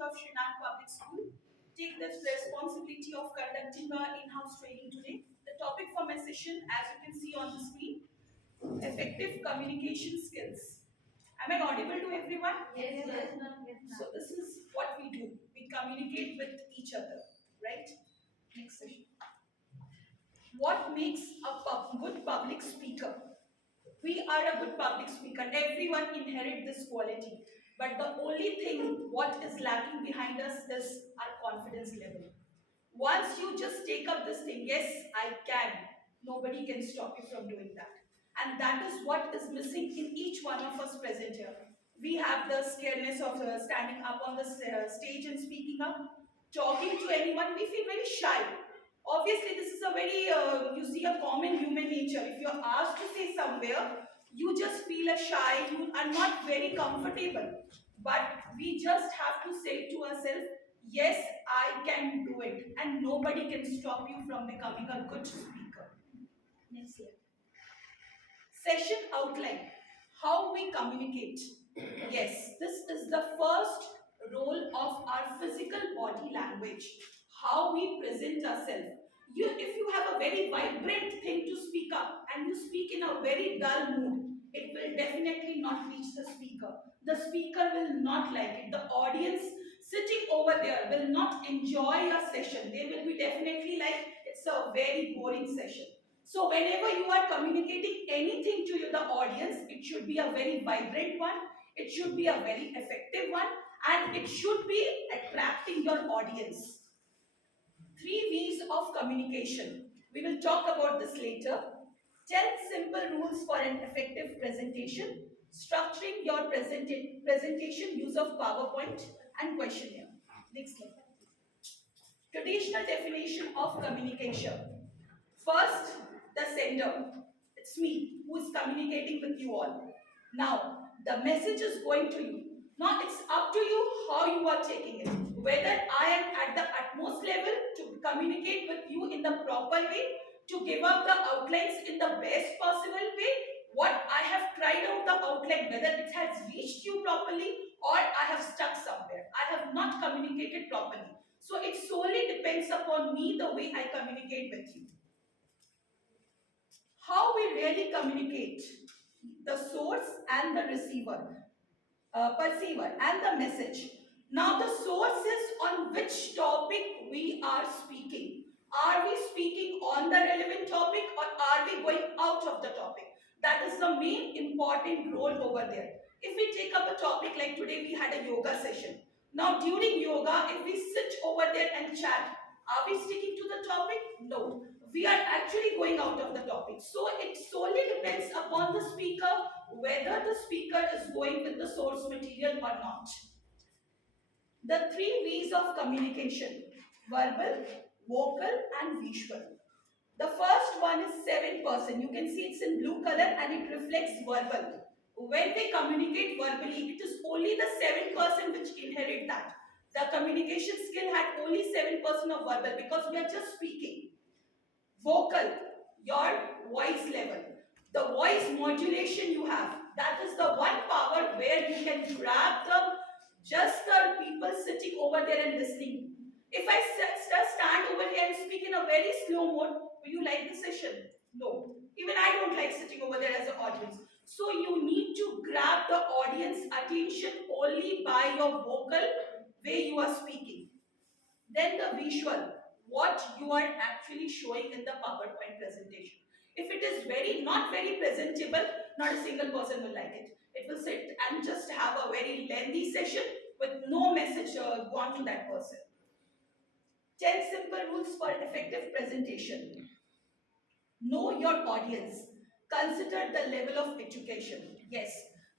teacher of Srinath Public School. Take the responsibility of conducting our in-house training today. The topic for my session, as you can see on the screen, effective communication skills. Am I audible to everyone? Yes, yes, ma'am. So this is what we do. We communicate with each other, right? Next session. What makes a good public speaker? We are a good public speaker. Everyone inherit this quality. But the only thing what is lacking behind us is our confidence level. Once you just take up this thing, yes, I can. Nobody can stop you from doing that. And that is what is missing in each one of us present here. We have the scaredness of standing up on the stage and speaking up, talking to anyone. We feel very shy. Obviously, this is a very, you see, a common human nature. If you're asked to say somewhere, you just feel a shy, you are not very comfortable. But we just have to say to ourselves, yes, I can do it. And nobody can stop you from becoming a good speaker. Next slide. Session outline. How we communicate. Yes, this is the first role of our physical body language. How we present ourselves. If you have a very vibrant thing to speak up and you speak in a very dull mood, it will definitely not reach the speaker. The speaker will not like it. The audience sitting over there will not enjoy your session. They will be definitely like, it's a very boring session. So whenever you are communicating anything to the audience, it should be a very vibrant one, it should be a very effective one, and it should be attracting your audience. 3 V's of communication. We will talk about this later. 10 simple rules for an effective presentation. Structuring your presentation, use of PowerPoint and questionnaire. Next slide. Traditional definition of communication. First, the sender. It's me who is communicating with you all. Now, the message is going to you. Now, it's up to you how you are taking it. Whether I am at the utmost level to communicate with you in the proper way, to give up the outlines in the best possible way, what I have tried out the outline, whether it has reached you properly or I have stuck somewhere. I have not communicated properly. So, it solely depends upon me the way I communicate with you. How we really communicate, the source and the receiver, perceiver and the message. Now the source is on which topic we are speaking. Are we speaking on the relevant topic or are we going out of the topic? That is the main important role over there. If we take up a topic like today we had a yoga session. Now during yoga, if we sit over there and chat, are we sticking to the topic? No. We are actually going out of the topic. So it solely depends upon the speaker whether the speaker is going with the source material or not. The 3 V's of communication: verbal, vocal and visual. The first one is 7%. You can see it's in blue color and it reflects verbal. When we communicate verbally, it is only the 7% which inherit that. The communication skill had only 7% of verbal because we are just speaking. Vocal, your voice level. The voice modulation you have, that is the one power where you can grab just the people sitting over there and listening. If I stand over here and speak in a very slow mode, will you like the session? No. Even I don't like sitting over there as an audience. So you need to grab the audience attention only by your vocal way you are speaking. Then the visual, what you are actually showing in the PowerPoint presentation. If it is not very presentable, not a single person will like it. It will sit and just have a very lengthy session with no message gone to that person. 10 simple rules for effective presentation. Know your audience. Consider the level of education. Yes,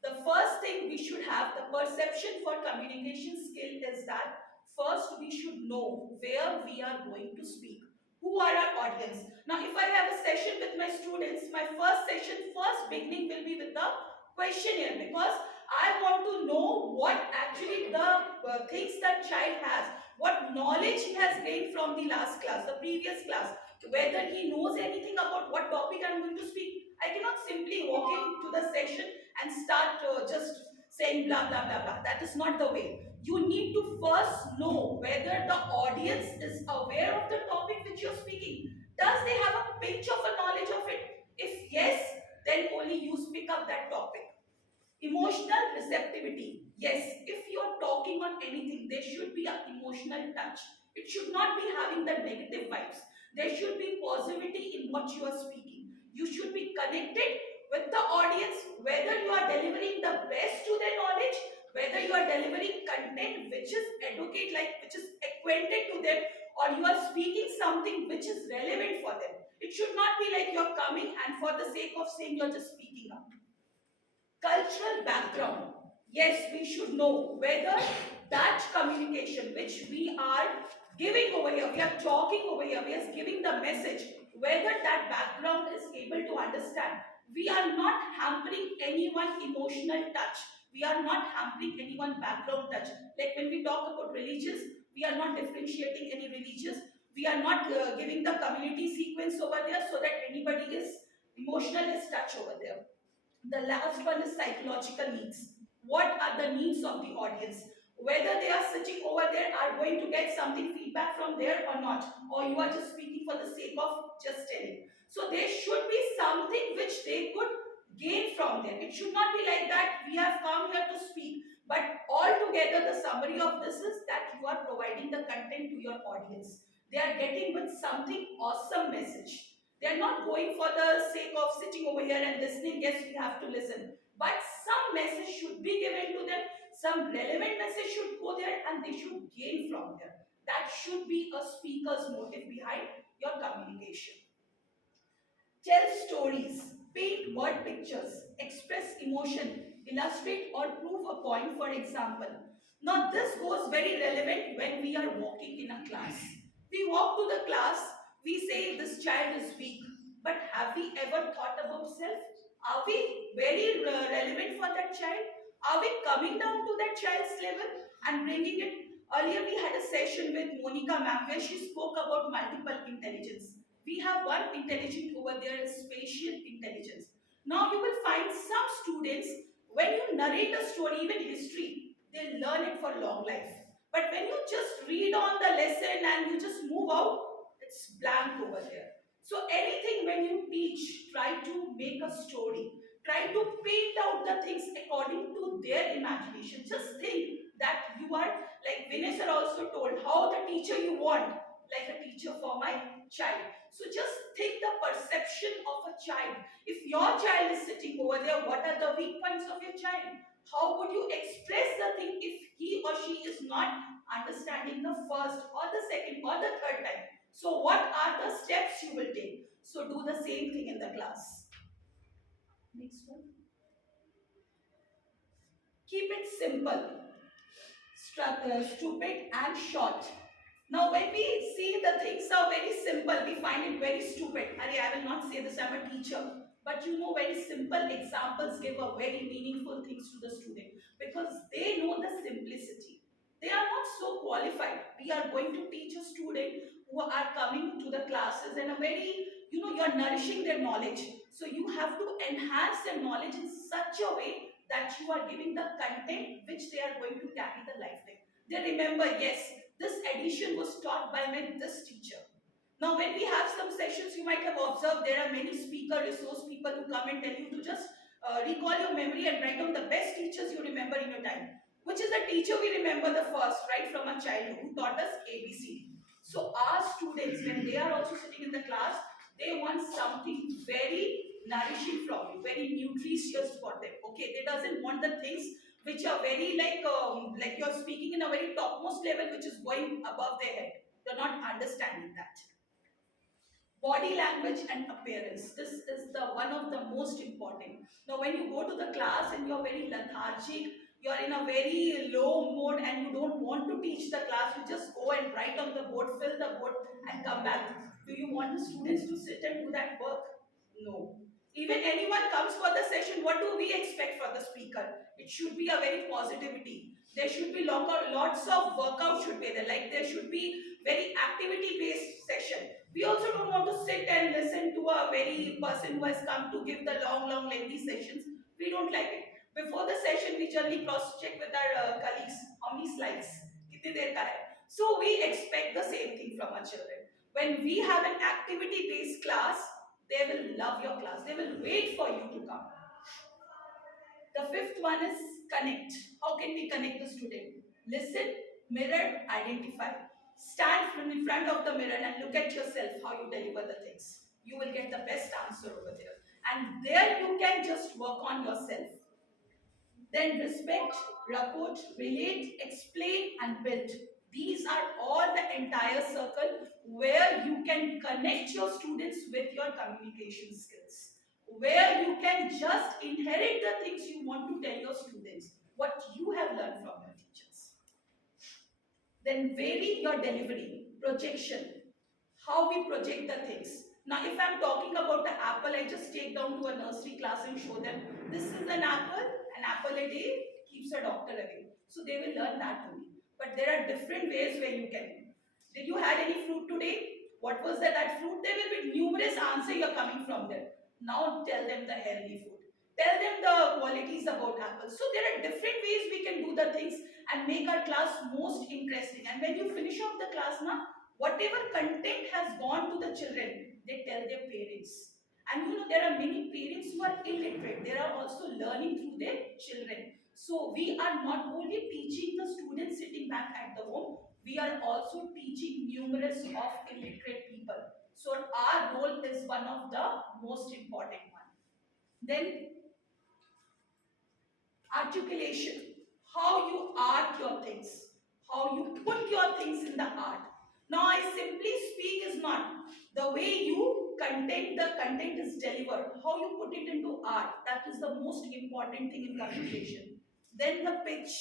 the first thing we should have, the perception for communication skill is that first we should know where we are going to speak. Who are our audience? Now if I have a session with my students, my first beginning will be with the questionnaire because I want to know what actually the things that child has, what knowledge he has gained from the last class, the previous class, whether he knows anything about what topic I am going to speak. I cannot simply walk into the session and start just saying blah blah blah blah. That is not the way. You need to first know whether the audience is aware of the topic which you're speaking. Does they have a pinch of a knowledge of it? If yes, then only you speak up that topic. Emotional receptivity. Yes, if you're talking on anything, there should be an emotional touch. It should not be having the negative vibes. There should be positivity in what you are speaking. You should be connected with the audience, whether you are delivering the best to their knowledge, whether you are delivering content which is educate, like which is acquainted to them, or you are speaking something which is relevant for them. It should not be like you're coming and for the sake of saying you're just speaking up. Cultural background. Yes, we should know whether that communication which we are giving over here, we are talking over here, we are giving the message, whether that background is able to understand. We are not hampering anyone emotional touch. We are not hampering anyone background touch. Like when we talk about religious, we are not differentiating any religious. We are not giving the community sequence over there so that anybody is emotional is touch over there. The last one is psychological needs. What are the needs of the audience? Whether they are sitting over there are going to get something feedback from there or not, or you are just speaking for the sake of just telling. So there should be something which they could gain from there. It should not be like that we have come here to speak, but altogether the summary of this is that you are providing the content to your audience. They are getting with something awesome message. They are not going for the sake of sitting over here and listening. Yes, we have to listen. But some message should be given to them. Some relevant message should go there and they should gain from there. That should be a speaker's motive behind your communication. Tell stories, paint word pictures, express emotion, illustrate or prove a point, for example. Now, this goes very relevant when we are walking in a class. We walk to the class, we say this child is weak, but have we ever thought about self? Are we very relevant for that child? Are we coming down to that child's level and bringing it? Earlier, we had a session with Monica ma'am where she spoke about multiple intelligence. We have one intelligence over there is spatial intelligence. Now you will find some students, when you narrate a story, even history, they learn it for long life. But when you just read on the lesson and you just move out, it's blank over there. So anything when you teach, try to make a story. Try to paint out the things according to their imagination. Just think that you are, like Vinay sir also told, how the teacher you want, like a teacher for my child. So just think the perception of a child. If your child is sitting over there, what are the weak points of your child? How would you express the thing if he or she is not understanding the first or the second or the third time? So what are the steps you will take? So do the same thing in the class. Next one. Keep it simple, stupid and short. Now, when we see the things are very simple, we find it very stupid. I will not say this, I'm a teacher. But you know, very simple examples give a very meaningful things to the student because they know the simplicity. They are not so qualified. We are going to teach a student who are coming to the classes and a very, you're nourishing their knowledge. So you have to enhance their knowledge in such a way that you are giving the content which they are going to carry the lifetime. They remember, yes, this addition was taught by this teacher. Now, when we have some sessions, you might have observed there are many speaker resource people who come and tell you to just recall your memory and write down the best teachers you remember in your time. Which is the teacher we remember the first, right from our childhood, who taught us ABC. So our students, when they are also sitting in the class, they want something very nourishing from you, very nutritious for them. Okay, they doesn't want the things which are very like you're speaking in a very topmost level, which is going above their head. They're not understanding that. Body language and appearance. This is the one of the most important. Now, when you go to the class and you're very lethargic, you're in a very low mode and you don't want to teach the class, you just go and write on the board, fill the board and come back. Do you want the students to sit and do that work? No. Even anyone comes for the session, what do we expect for the speaker? It should be a very positivity. There should be lots of workout should be there. Like there should be very activity based session. We also don't want to sit and listen to a very person who has come to give the long lengthy sessions. We don't like it. Before the session, we generally cross-check with our colleagues how many slides, कितनी देर का है. So we expect the same thing from our children. When we have an activity-based class, they will love your class. They will wait for you to come. The fifth one is connect. How can we connect the student? Listen, mirror, identify. Stand in front of the mirror and look at yourself how you deliver the things. You will get the best answer over there. And there you can just work on yourself. Then respect, rapport, relate, explain, and build. These are all the entire circle where you can connect your students with your communication skills. Where you can just inherit the things you want to tell your students, what you have learned from your teachers. Then vary your delivery, projection, how we project the things. Now, if I'm talking about the apple, I just take down to a nursery class and show them this is an apple a day keeps a doctor away. So they will learn that only. But there are different ways where you can. Did you had any fruit today? What was that fruit? There will be numerous answers you're coming from there. Now tell them the healthy food. Tell them the qualities about apples. So there are different ways we can do the things and make our class most interesting. And when you finish off the class now, whatever content has gone to the children, they tell their parents. And you know, there are many parents who are illiterate. They are also learning through their children. So we are not only teaching the students sitting back at the home, we are also teaching numerous of illiterate people. So our role is one of the most important one. Then articulation, how you art your things, how you put your things in the art. Now I simply speak is not the way you the content is delivered, how you put it into art. That is the most important thing in communication. Then the pitch.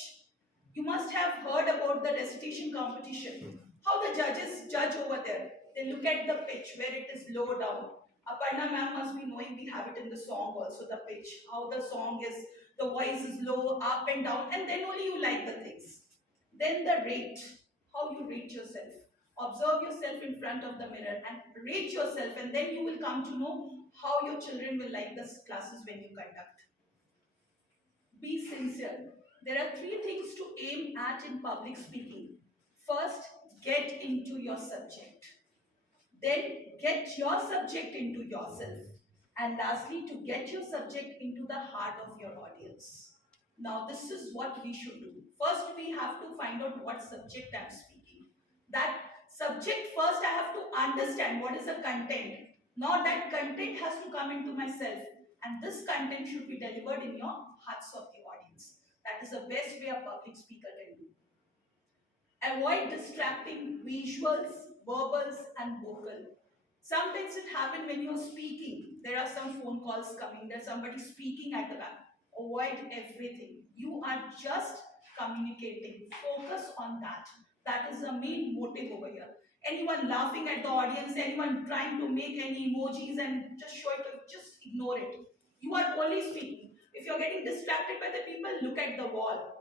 You must have heard about the recitation competition. How the judges judge over there. They look at the pitch where it is low down. Aparna ma'am must be knowing we have it in the song also, the pitch. How the song is, the voice is low, up and down, and then only you like the things. Then the rate. How you rate yourself. Observe yourself in front of the mirror and rate yourself, and then you will come to know how your children will like the classes when you conduct. Be sincere. There are three things to aim at in public speaking. First, get into your subject. Then, get your subject into yourself. And lastly, to get your subject into the heart of your audience. Now, this is what we should do. First, we have to find out what subject I'm speaking. That subject first I have to understand what is the content. Now that content has to come into myself, and this content should be delivered in your hearts of the audience. That is the best way a public speaker can do. Avoid distracting visuals, verbals, and vocal. Sometimes it happens when you're speaking. There are some phone calls coming. There's somebody speaking at the back. Avoid everything. You are just communicating. Focus on that. That is the main motive over here. Anyone laughing at the audience, anyone trying to make any emojis and just show it, just ignore it. You are only speaking. If you're getting distracted by the people, look at the wall.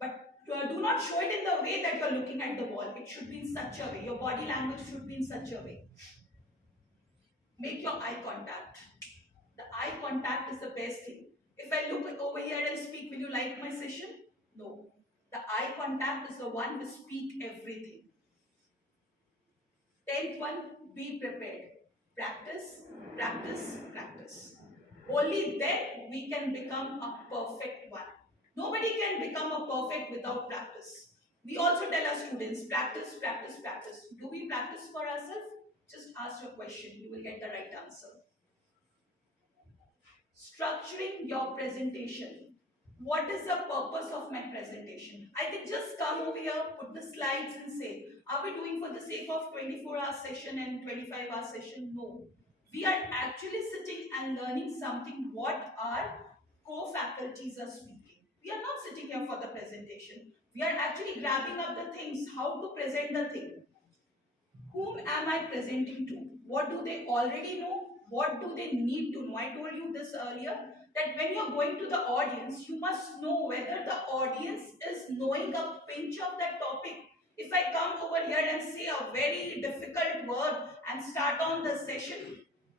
But do not show it in the way that you're looking at the wall. It should be in such a way. Your body language should be in such a way. Make your eye contact. The eye contact is the best thing. If I look over here and speak, will you like my session? No. The eye contact is the one to speak everything. 10th one, be prepared. Practice, practice, practice. Only then we can become a perfect one. Nobody can become a perfect without practice. We also tell our students, practice, practice, practice. Do we practice for ourselves? Just ask your question, you will get the right answer. Structuring your presentation. What is the purpose of my presentation? I can just come over here, put the slides and say, are we doing for the sake of 24-hour session and 25-hour session? No. We are actually sitting and learning something what our co-faculties are speaking. We are not sitting here for the presentation. We are actually grabbing up the things, how to present the thing. Whom am I presenting to? What do they already know? What do they need to know? I told you this earlier, that when you're going to the audience, you must know whether the audience is knowing a pinch of that topic. If I come over here and say a very difficult word and start on the session,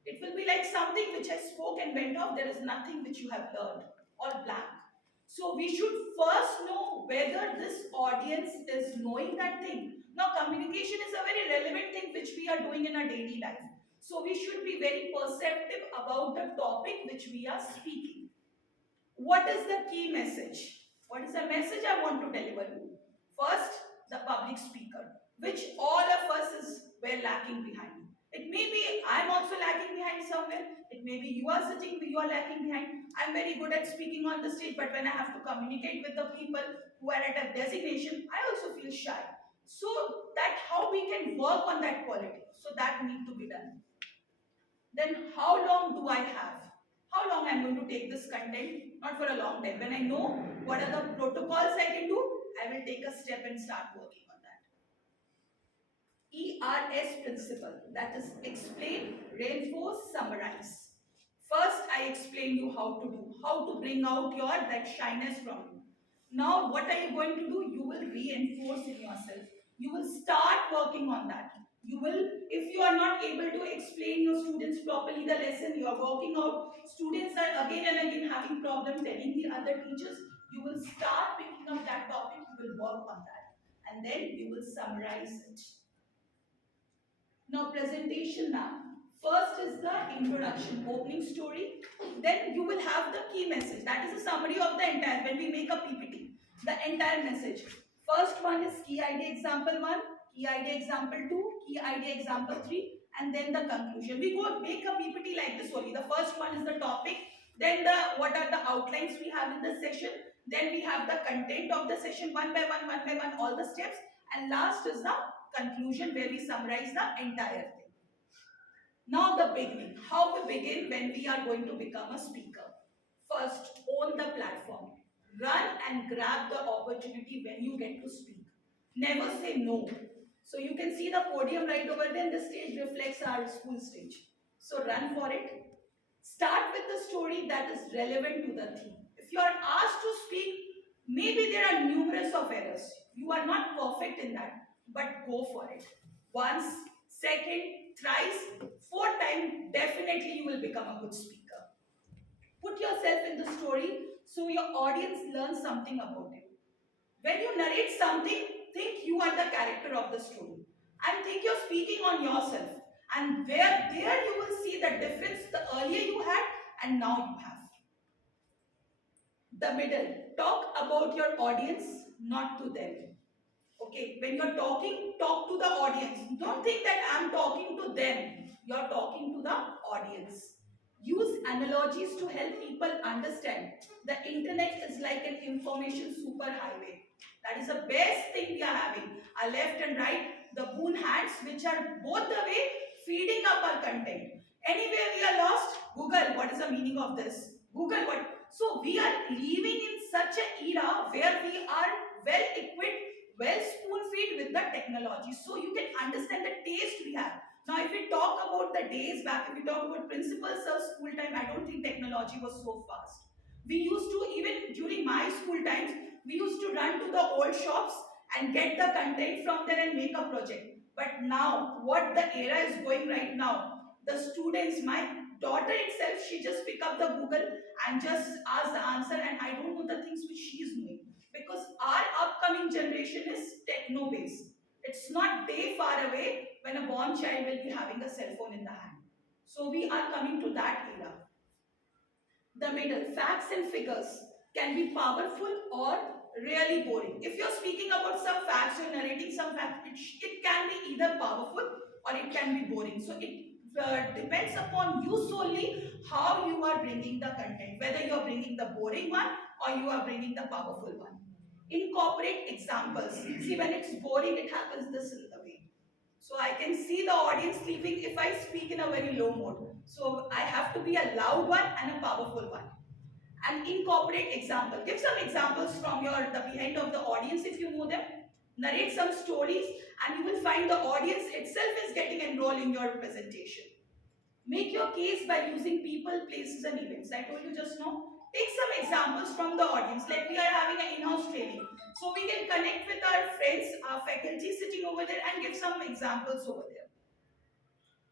it will be like something which I spoke and went off. There is nothing which you have learned, all blank. So we should first know whether this audience is knowing that thing. Now, communication is a very relevant thing which we are doing in our daily life. So we should be very perceptive about the topic which we are speaking. What is the key message? What is the message I want to deliver you? First, the public speaker, which all of us were lacking behind. It may be I'm also lacking behind somewhere. It may be you are lacking behind. I'm very good at speaking on the stage, but when I have to communicate with the people who are at a designation, I also feel shy. So that how we can work on that quality. So that need to be done. Then how long do I have? How long I'm going to take this content? Not for a long time. When I know what are the protocols I can do, I will take a step and start working on that. ERS principle, that is explain, reinforce, summarize. First, I explain you how to do, how to bring out your that shyness from you. Now, what are you going to do? You will reinforce in yourself. You will start working on that. You will, if you are not able to explain your students properly the lesson, you are working out, students are again and again having problem telling the other teachers, you will start picking up that topic, you will work on that. And then you will summarize it. Now presentation now. First is the introduction, opening story. Then you will have the key message. That is a summary of the entire, when we make a PPT, the entire message. First one is key idea example 1, key idea example 2, key idea example 3, and then the conclusion. We go make a PPT like this only. The first one is the topic, then what are the outlines we have in the session, then we have the content of the session one by one, all the steps, and last is the conclusion where we summarize the entire thing. Now the beginning. How we begin when we are going to become a speaker. First, own the platform. Run and grab the opportunity when you get to speak. Never say no. So you can see the podium right over there and the stage reflects our school stage. So run for it. Start with the story that is relevant to the theme. If you are asked to speak, maybe there are numerous of errors. You are not perfect in that, but go for it. Once, second, thrice, fourth time, definitely you will become a good speaker. Put yourself in the story so your audience learns something about you. When you narrate something, think you are the character of the story and think you're speaking on yourself. And there you will see the difference the earlier you had and now you have. The middle, talk about your audience, not to them. Okay, when you're talking, talk to the audience. Don't think that I'm talking to them. You're talking to the audience. Use analogies to help people understand. The internet is like an information superhighway. That is the best thing we are having. Our left and right, the boon hands which are both the way feeding up our content. Anywhere we are lost, Google, what is the meaning of this? Google what? So we are living in such an era where we are well equipped, well spoon-fed with the technology. So you can understand the taste we have. Now if we talk about the days back, if we talk about principles of school time, I don't think technology was so fast. We used to, even during my school times, we used to run to the old shops and get the content from there and make a project. But now, what the era is going right now, the students, my daughter itself, she just pick up the Google and just ask the answer, and I don't know the things which she is doing. Because our upcoming generation is techno-based. It's not day far away when a born child will be having a cell phone in the hand. So we are coming to that era. The middle, facts and figures can be powerful or really boring. If you're speaking about some facts, you're narrating some facts, it can be either powerful or it can be boring. So it depends upon you solely how you are bringing the content, whether you are bringing the boring one or you are bringing the powerful one. Incorporate examples. See, when it's boring, it happens this in the way. So I can see the audience sleeping if I speak in a very low mode. So I have to be a loud one and a powerful one. And incorporate example. Give some examples from the behind of the audience if you know them. Narrate some stories and you will find the audience itself is getting enrolled in your presentation. Make your case by using people, places and events. I told you just now. Take some examples from the audience. Like we are having an in-house training. So we can connect with our friends, our faculty sitting over there and give some examples over there.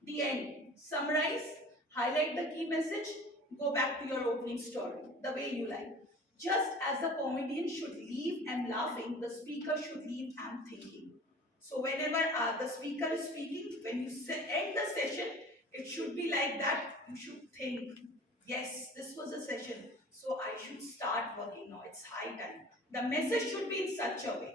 The end. Summarize, highlight the key message, go back to your opening story, the way you like. Just as the comedian should leave and laughing, the speaker should leave and thinking. So whenever the speaker is speaking, when you end the session, it should be like that. You should think, yes, this was a session, so I should start working now. It's high time. The message should be in such a way.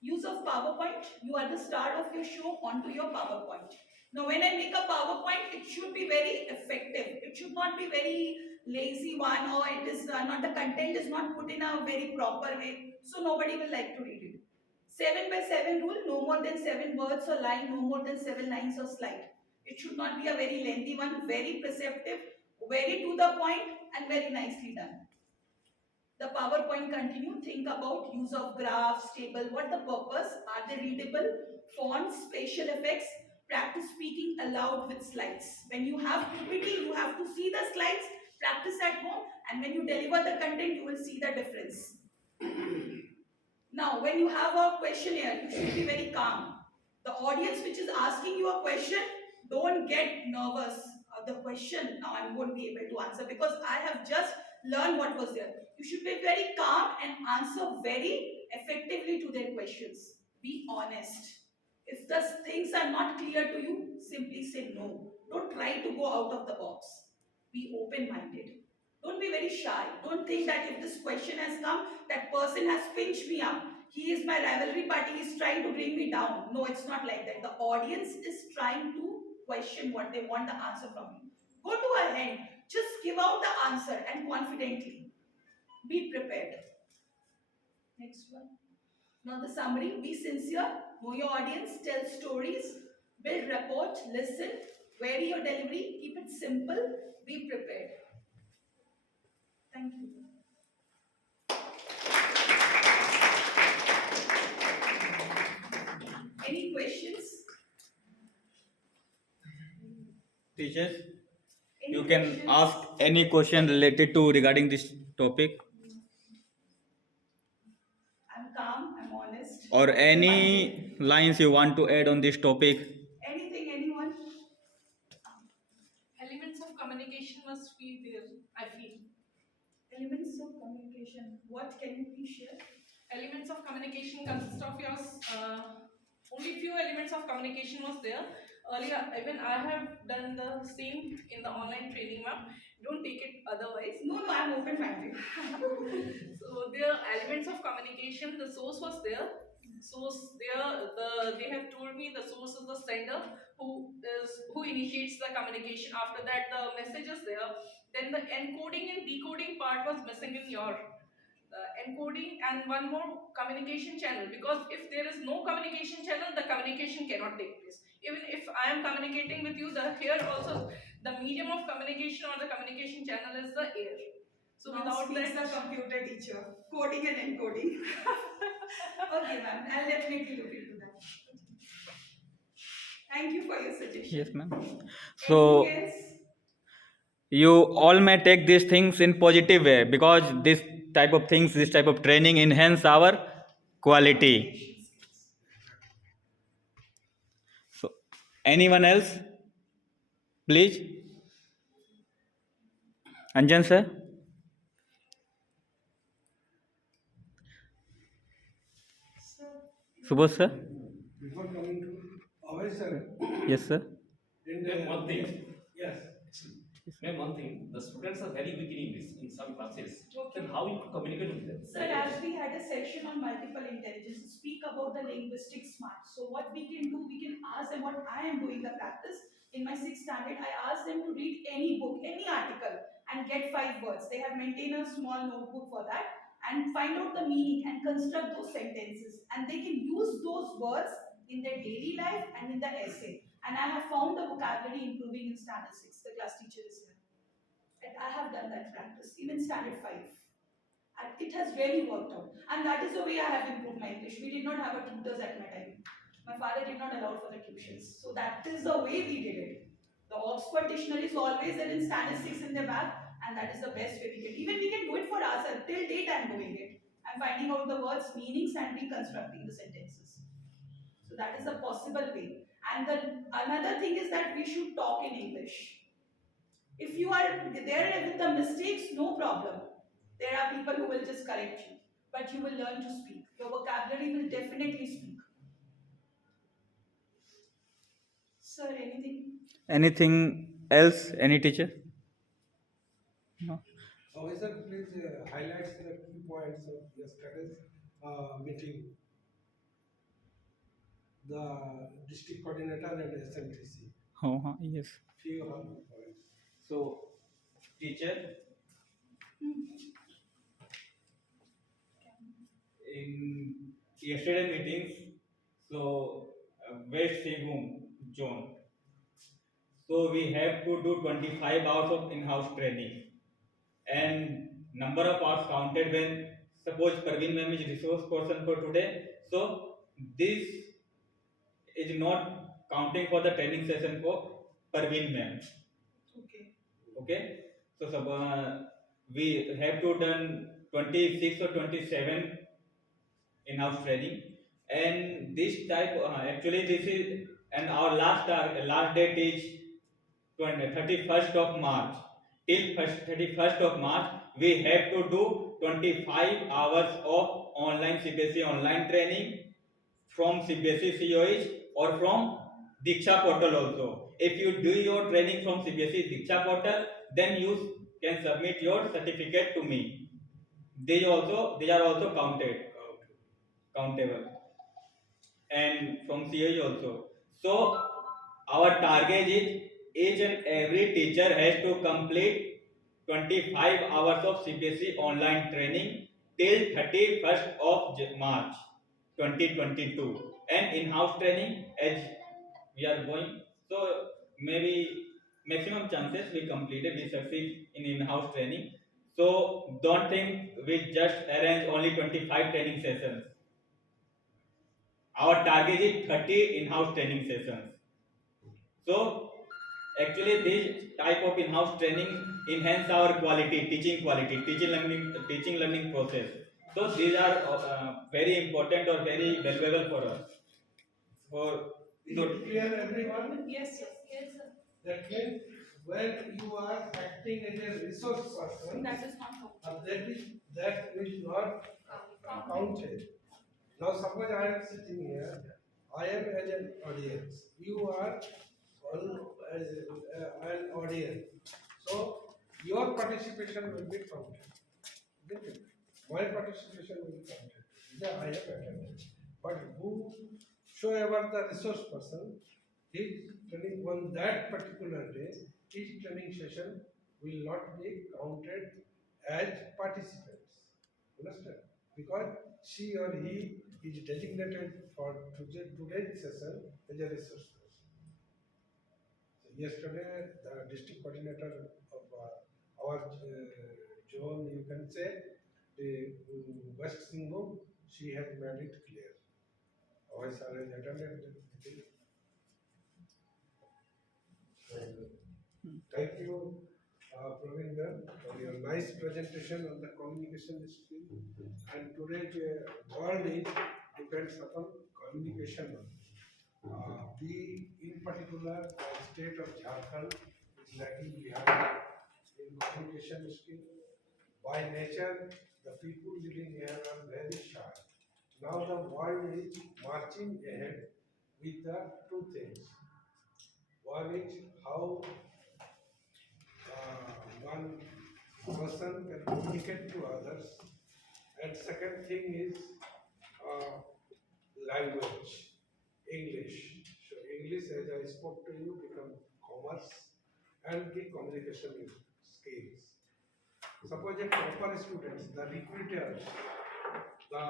Use of PowerPoint. You are the star of your show onto your PowerPoint. Now, when I make a PowerPoint, it should be very effective. It should not be very lazy one, or it is not, the content is not put in a very proper way, so nobody will like to read it. 7 by 7 rule, no more than 7 words or line, no more than 7 lines or slide. It should not be a very lengthy one, very perceptive, very to the point, and very nicely done. The PowerPoint continue, think about use of graphs, table, what the purpose, are they readable, fonts, spatial effects, practice speaking aloud with slides. When you have PPT, you have to see the slides, practice at home, and when you deliver the content, you will see the difference. Now, when you have a questionnaire, you should be very calm. The audience which is asking you a question, don't get nervous. The question now I won't be able to answer because I have just learned what was there. You should be very calm and answer very effectively to their questions. Be honest. If the things are not clear to you, simply say no. Don't try to go out of the box. Be open-minded. Don't be very shy. Don't think that if this question has come, that person has pinched me up. He is my rivalry party. He is trying to bring me down. No, it's not like that. The audience is trying to question what they want the answer from you. Go to ahead. Just give out the answer and confidently. Be prepared. Next one. Now the summary. Be sincere. Know your audience. Tell stories. Build rapport. Listen. Vary your delivery. Keep it simple. Be prepared. Thank you. Any questions? Teachers, Any you can questions? ask any question related to regarding this topic I'm calm, I'm honest. or any lines you want to add on this topic. Anything, anyone? Elements of communication must be there, I feel. Elements of communication. What can you please share? Elements of communication consist of your only few elements of communication was there. Earlier, even I have done the same in the online training, ma'am. Don't take it otherwise. No, no, I'm open-minded. So there are elements of communication. The source was there. Source there. They have told me the source is the sender who initiates the communication. After that, the message is there. Then the encoding and decoding part was missing in your encoding, and one more communication channel, because if there is no communication channel, the communication cannot take place. Even if I am communicating with you, the here also the medium of communication or the communication channel is the air. So Now without speaks that, the computer teacher. Coding and encoding. Okay, ma'am. I'll definitely look into that. Thank you for your suggestion. Yes, ma'am. Anything So else? you all may take these things in positive way because this type of things, this type of training enhance our quality. Communication skills. So anyone else, please? Anjan sir. Subodh sir. Before coming to our sir, Yes sir. then Ma'am, one thing. yes, Ma'am, one thing. The students are very weak in English in some classes. Okay. Then how you communicate with them? Sir, as we had a session on multiple intelligence, speak about the linguistic smart. So what we can do, we can ask them what I am doing the practice. In my sixth standard, I asked them to read any book, any article and get 5 words. They have maintained a small notebook for that and find out the meaning and construct those sentences. And they can use those words in their daily life and in the essay. And I have found the vocabulary improving in standard 6. The class teacher is here. And I have done that practice, even standard 5. And it has really worked out. And that is the way I have improved my English. We did not have a tutors at my time. My father did not allow for the tuitions. So that is the way we did it. The Oxford dictionary is always there in standard 6 in the bag, and that is the best way we can. Even we can do it for ourselves. Till date I am doing it. I am finding out the words, meanings, and reconstructing the sentences. So that is a possible way. And the another thing is that we should talk in English. If you are there with the mistakes, no problem. There are people who will just correct you, but you will learn to speak. Your vocabulary will definitely speak. Sir, anything? Anything else? Any teacher? No. Sir, please highlight the key points of yesterday's meeting. The district coordinator and SMTC. Oh, yes. Few points. So, teacher, in yesterday meetings, so West Singhum zone. So we have to do 25 hours of in-house training, and number of hours counted when suppose Parveen ma'am is resource person for today. So this is not counting for the training session for Parveen ma'am. Okay. Okay. So we have to done 26 or 27 in-house training, and this type actually this is, and our last date is 31st of March. Till 31st of March, we have to do 25 hours of online CBSE online training from CBSE COH or from Diksha portal also. If you do your training from CBSE Diksha portal, then you can submit your certificate to me. They are also countable, and from COH also. So our target is each and every teacher has to complete 25 hours of CBSE online training till 31st of March 2022, and in-house training as we are going. So maybe maximum chances we completed, we succeed in in-house training. So don't think we just arrange only 25 training sessions. Our target is 30 in-house training sessions. So actually this type of in-house training enhance our quality, teaching learning process. So these are very important or very valuable for us. For Is so it clear, everyone? Yes, yes. Yes, sir. That means when you are acting as a resource person, That is not counted. that will not counted. Now suppose I am sitting here, I am as an audience. You are as an audience. So your participation will be counted. Isn't it? My participation will be counted. Yeah, I have attended. But whosoever the resource person, his training on that particular day, his training session will not be counted as participants. Understand? Because she or he is designated for today's session as a resource person. So yesterday, the district coordinator of our zone, you can say, the West Singham, she has made it clear. Our sir has attended the meeting. So, thank you, Praveen ma'am, for your nice presentation on the communication skill. And today, world is depends upon communication. We, in particular, the state of Jharkhand is lagging behind in communication skill. By nature, the people living here are very shy. Now the world is marching ahead with the two things. One is how one person can communicate to others, and second thing is uh, language, English. So English, as I spoke to you, become commerce and the communication skills. Suppose a proper students, the recruiters, the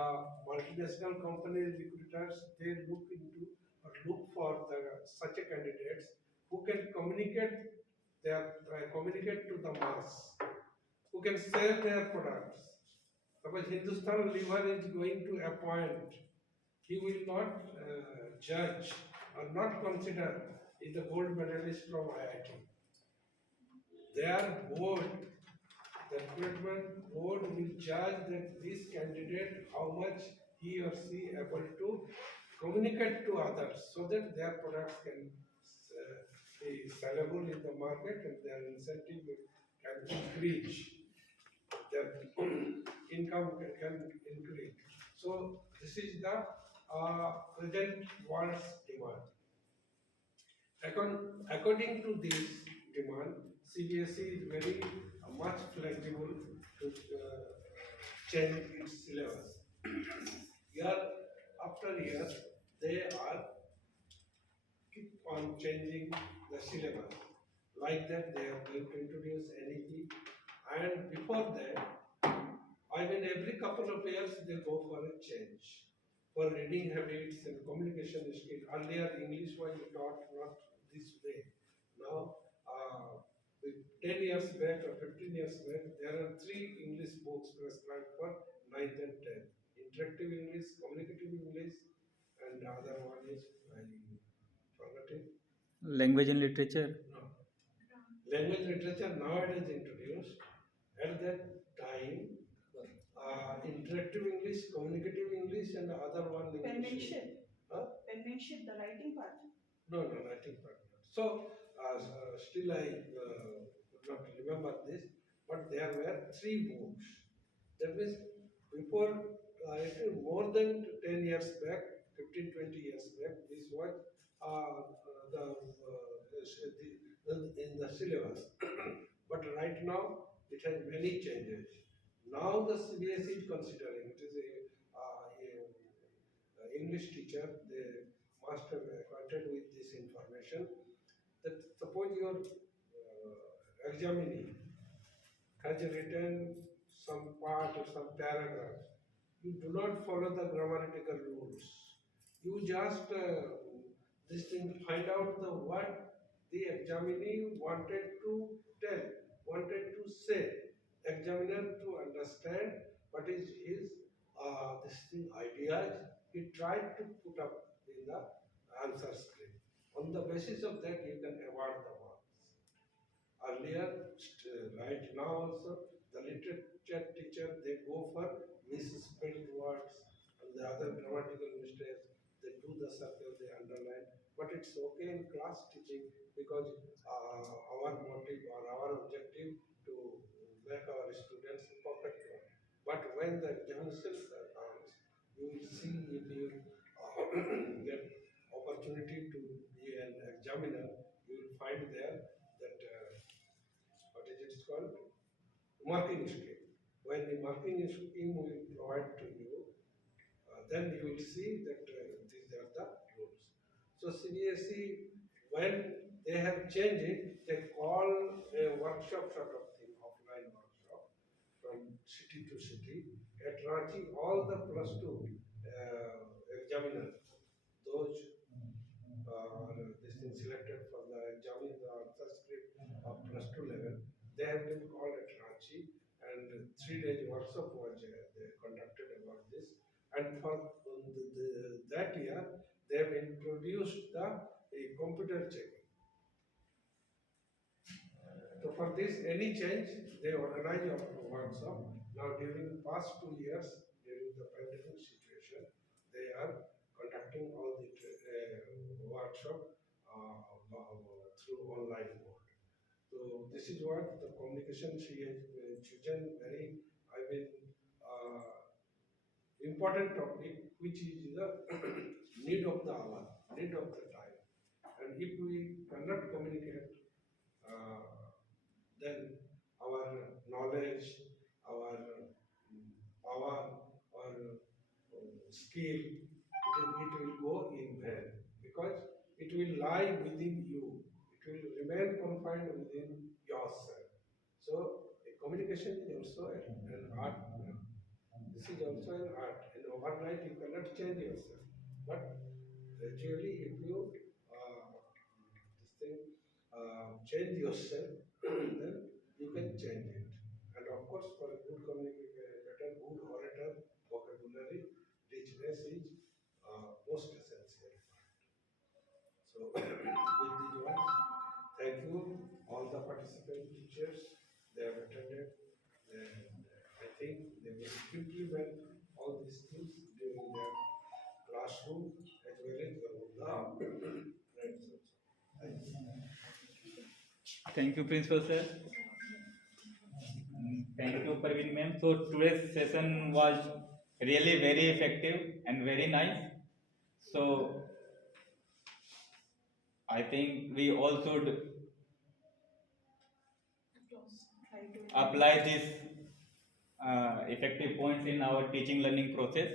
multinational company recruiters, they look into or look for such a candidates who can communicate to the mass, who can sell their products. Suppose Hindustan Liver is going to appoint, he will not judge or not consider is the gold medalist from IIT. Their board, the recruitment board will judge that this candidate how much he or she able to communicate to others so that their products can is sellable in the market and their incentive can increase, their income can increase. So this is the present world's demand. According to this demand, CBSE is very much flexible to change its syllabus. Year after year, they are keep on changing the syllabus. Like that, they are going to introduce NEP, and before that, I mean, every couple of years they go for a change for reading habits and communication skill. Earlier, English was taught not this way. Now, with 10 years back or 15 years back, there are three English books prescribed for 9th and 10th. Interactive English, Communicative English, and the other one is, I forgot it. Language and literature. No. Language literature now it is introduced. At that time, interactive English, communicative English, and the other one English. Penmanship. Huh? Penmanship, the writing part. No, writing part. So, still I could not remember this, but there were three books. That means before, I think more than 10 years back, 15, 20 years back, this was in the syllabus. But right now, it has many changes. Now the CBSE is considering, it is a English teacher, they must have acquainted with this information, that suppose your examinee has written some part or some paragraph, you do not follow the grammatical rules. You just this thing find out the what the examinee wanted to tell, wanted to say. Examiner to understand what is his this thing ideas. He tried to put up in the answer script. On the basis of that, you can award the marks. Earlier, right now also, the literature teacher, they go for misspelled words and the other grammatical mistakes. They do the circle, they underline. But it's okay in class teaching because our motive or our objective to make our students perfect one. But when the examination comes, you will see if you get opportunity to be an examiner, you will find there that what is it called? Marking scheme. When the marking scheme will provide to you, then you will see that these are the rules. So CBSE, when they have changed it, they call a workshop sort of thing, offline workshop, from city to city. At Ranchi, all the plus two examiners, those this thing selected for the examining the answer script of plus two level, they have been called at Ranchi, and 3 days workshop was they conducted about this. And for that year, they have introduced the computer checking. So for this, any change, they organize a workshop. Now during past 2 years, during the pandemic situation, they are conducting all the workshop through online mode. So this is what the communication she has chosen very, I mean, important topic, which is the need of the hour, need of the time. And if we cannot communicate, then our knowledge, our power, or skill, it will go in vain because it will lie within you. It will remain confined within yourself. So, communication is also an art. This is also an art. And overnight you cannot change yourself. But gradually, if you this thing change yourself, then you can change it. And of course, for a good communicator, good orator, vocabulary, richness is most essential. So, with these words, thank you all the participant teachers. They have attended, and I think they will implement all these things during their classroom as well as the friends also. Thank you. Thank you, Principal Sir. Thank you, Parveen ma'am. So today's session was really very effective and very nice. So I think we all should apply these effective points in our teaching learning process.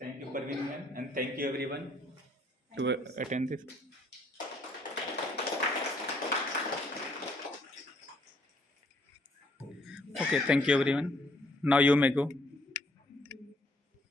Thank you, Parveen ma'am, and thank you everyone to attend this. Okay, thank you everyone. Now you may go.